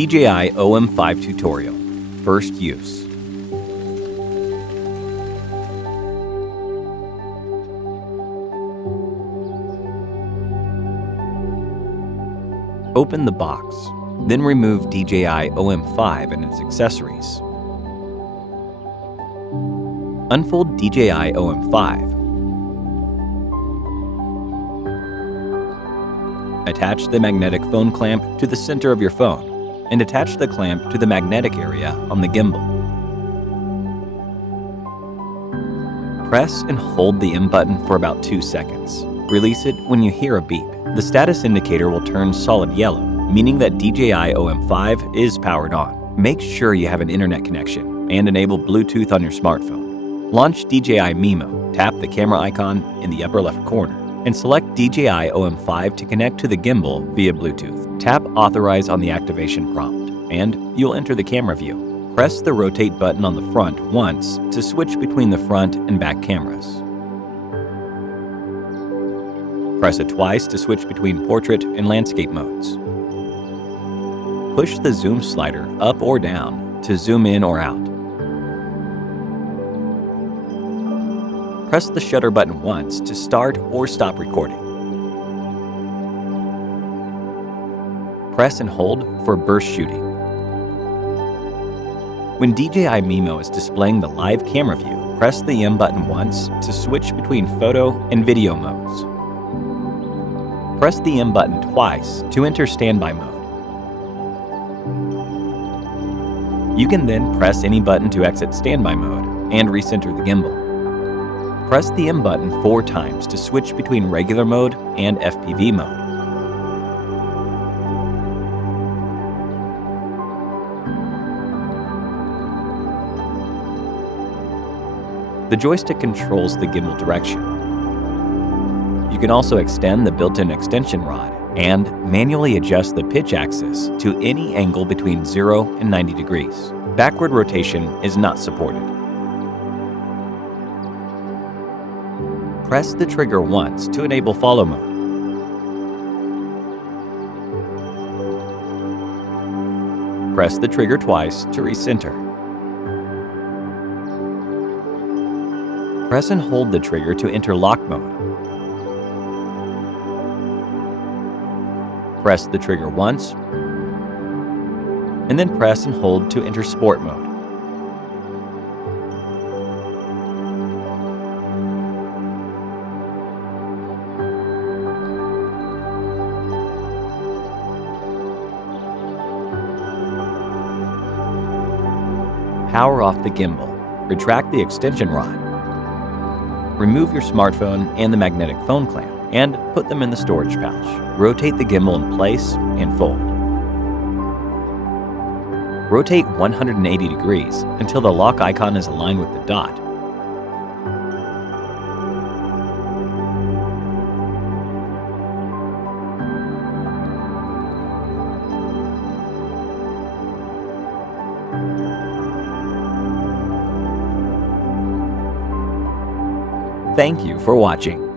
DJI OM5 Tutorial. First use. Open the box, then remove DJI OM5 and its accessories. Unfold DJI OM5. Attach the magnetic phone clamp to the center of your phone and attach the clamp to the magnetic area on the gimbal. Press and hold the M button for about 2 seconds. Release it when you hear a beep. The status indicator will turn solid yellow, meaning that DJI OM5 is powered on. Make sure you have an internet connection and enable Bluetooth on your smartphone. Launch DJI Mimo. Tap the camera icon in the upper left corner and select DJI OM5 to connect to the gimbal via Bluetooth. Tap Authorize on the activation prompt, and you'll enter the camera view. Press the rotate button on the front once to switch between the front and back cameras. Press it twice to switch between portrait and landscape modes. Push the zoom slider up or down to zoom in or out. Press the shutter button once to start or stop recording. Press and hold for burst shooting. When DJI Mimo is displaying the live camera view, press the M button once to switch between photo and video modes. Press the M button twice to enter standby mode. You can then press any button to exit standby mode and recenter the gimbal. Press the M button 4 times to switch between regular mode and FPV mode. The joystick controls the gimbal direction. You can also extend the built-in extension rod and manually adjust the pitch axis to any angle between 0 and 90 degrees. Backward rotation is not supported. Press the trigger once to enable follow mode. Press the trigger twice to recenter. Press and hold the trigger to enter lock mode. Press the trigger once, and then press and hold to enter sport mode. Power off the gimbal. Retract the extension rod. Remove your smartphone and the magnetic phone clamp and put them in the storage pouch. Rotate the gimbal in place and fold. Rotate 180 degrees until the lock icon is aligned with the dot. Thank you for watching.